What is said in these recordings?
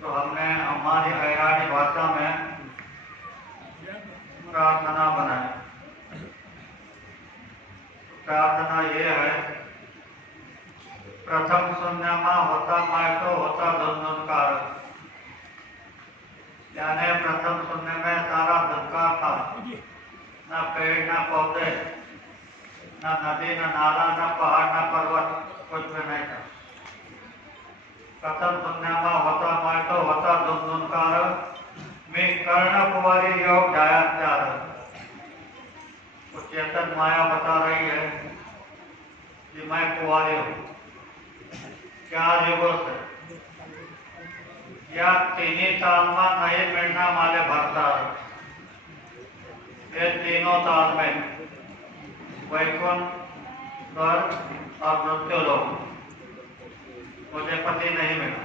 तो हमने हमारी अहिरानी भाषा में प्रार्थना बनाई। प्रार्थना ये है, प्रथम शून्य में होता मायको होता धुंधुकार, यानी प्रथम शून्य में सारा धुंधकार था, न पेड़ न पौधे, न नदी न नाला न पहाड़ न पर्वत, कुछ भी नहीं था। प्रथम शून्य में होता मायको होता धुंधुकार, मैं कर्ण कुंवारी योग जायात्यार। चेतन माया बता रही है कि मैं कुंवारी हूँ। 4 युगों से या 3 साल में नहीं मिलना वाले भरता, ये तीनों साल में वैकुंठ, स्वर्ग और मृत्युलोक मुझे पति नहीं मिला।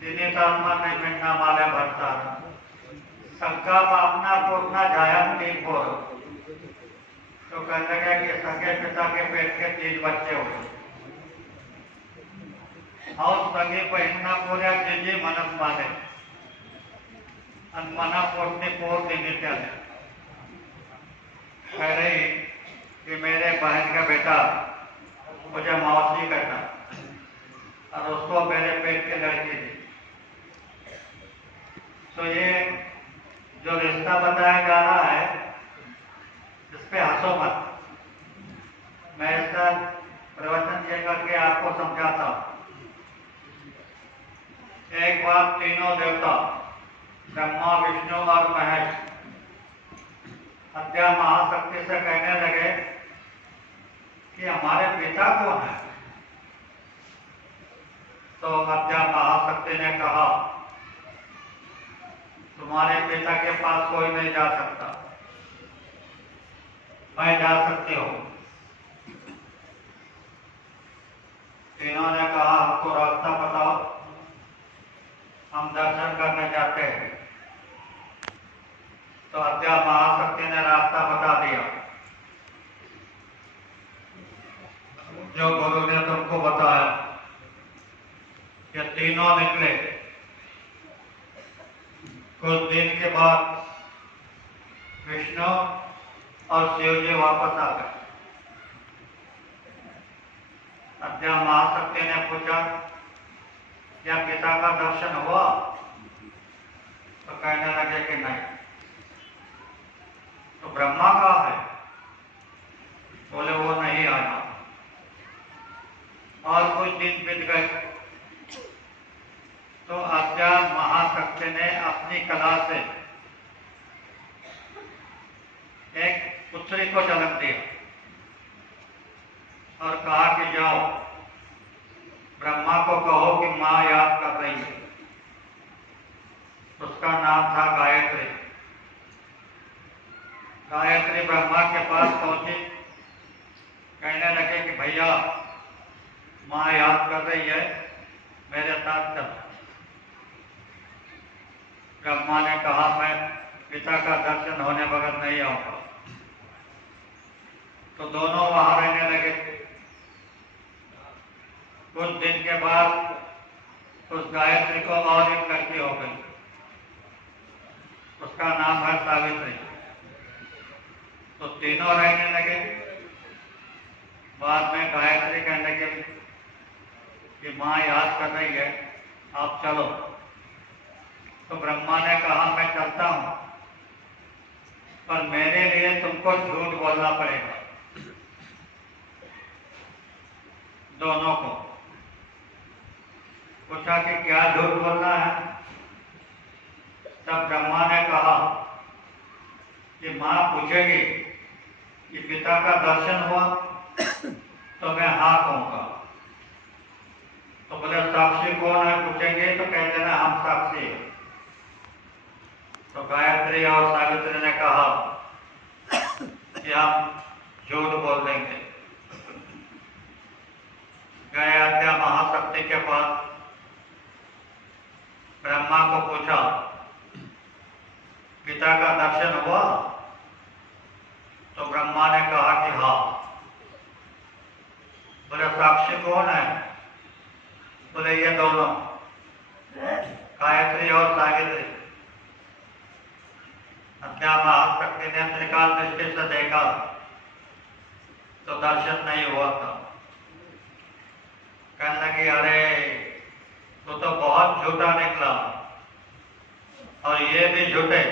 3 साल में नहीं मिलना वाले भरता, सबका अपना पूर्णा जायन 3 पोर। तो कहने लगे कि सगे पिता के पेट के 3 बच्चे हो, और सगे बहना पूरा जिजी मनस माने मना पोटने पोर देने चले। कह रही कि मेरे बहन का बेटा मुझे मौसी करना, और उसको मेरे पेट के लड़की दी। तो ये जो रिश्ता बताया जा रहा है, इस पे हंसो मत। मैं इसका प्रवचन ये करके आपको समझाता हूँ। एक बार तीनों देवता ब्रह्मा, विष्णु और महेश अद्या महाशक्ति से कहने लगे कि हमारे पिता कौन है। तो अद्या महाशक्ति ने कहा, तुम्हारे पिता के पास कोई नहीं जा सकता, मैं जा सकती हूँ। तीनों ने कहा, हमको रास्ता बताओ, हम दर्शन करने जाते हैं। तो अद्या महाशक्ति ने रास्ता बता दिया, जो गुरु ने तुमको बताया। ये तीनों निकले। कुछ दिन के बाद विष्णु और शिव जी वापस आ गए। अद्या महाशक्ति ने पूछा, क्या पिता का दर्शन हुआ? तो कहने लगे कि नहीं। तो ब्रह्मा कहाँ है? बोले वो नहीं आया। और कुछ दिन बीत गए तो अद्या महाशक्ति ने अपनी कला से एक पुत्री को जन्म दिया और कहा कि जाओ ब्रह्मा को कहो कि माँ याद कर रही है। उसका नाम था गायत्री। गायत्री ब्रह्मा के पास पहुंची, कहने लगे कि भैया माँ याद कर रही है, मेरे साथ चल। ब्रह्मा ने कहा, मैं पिता का दर्शन होने बगैर नहीं आऊंगा। तो दोनों वहां रहने लगे। कुछ दिन के बाद उस गायत्री को और एक लड़की हो गई, उसका नाम है सावित्री। तो तीनों रहने लगे। बाद में गायत्री कहने लगे कि माँ याद कर रही है, आप चलो। तो ब्रह्मा ने कहा, मैं चलता हूं, पर मेरे लिए तुमको झूठ बोलना पड़ेगा। दोनों को पूछा कि क्या झूठ बोलना है। तब ब्रह्मा ने कहा कि माँ पूछेगी कि पिता का दर्शन हुआ, तो मैं हाँ कहूंगा। तो बोले साक्षी कौन है पूछेंगे, तो कह देना हम साक्षी हैं। तो गायत्री और सावित्री ने कहा कि हम झूठ बोल देंगे। गए अद्या महाशक्ति के पास, ब्रह्मा को पूछा, पिता का दर्शन हुआ? तो ब्रह्मा ने कहा कि हाँ। बोले साक्षी कौन है? बोले ये दोनों। गायत्री और सावित्री। अज्ञा महाशक्ति ने त्रिकाल दृष्टि से देखा तो दर्शन नहीं हुआ था। कहने लगी, अरे तू तो बहुत झूठा निकला, और ये भी झूठे।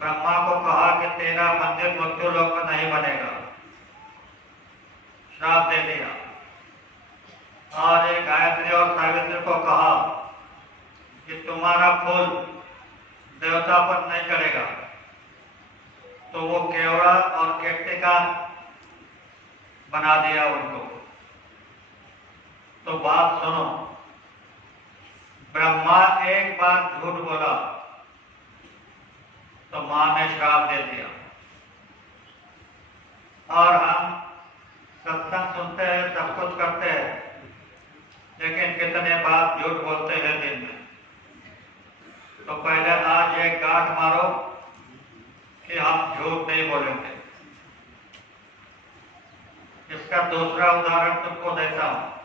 ब्रह्मा को कहा कि तेरा मंदिर मृत्यु लोक में नहीं बनेगा, श्राप दे दिया। और एक गायत्री और सावित्री को कहा कि तुम्हारा फूल देवता पर नहीं चढ़ेगा। तो वो केवड़ा और केवटिका बना दिया उनको। तो बात सुनो, ब्रह्मा एक बार झूठ बोला तो मां ने श्राप दे दिया। और हम सत्संग सुनते हैं, सब कुछ करते हैं, लेकिन कितने बार झूठ बोलते हैं दिन में। तो पहले आज एक गांठ मारो कि हम झूठ नहीं बोलेंगे। इसका दूसरा उदाहरण तुमको देता हूं।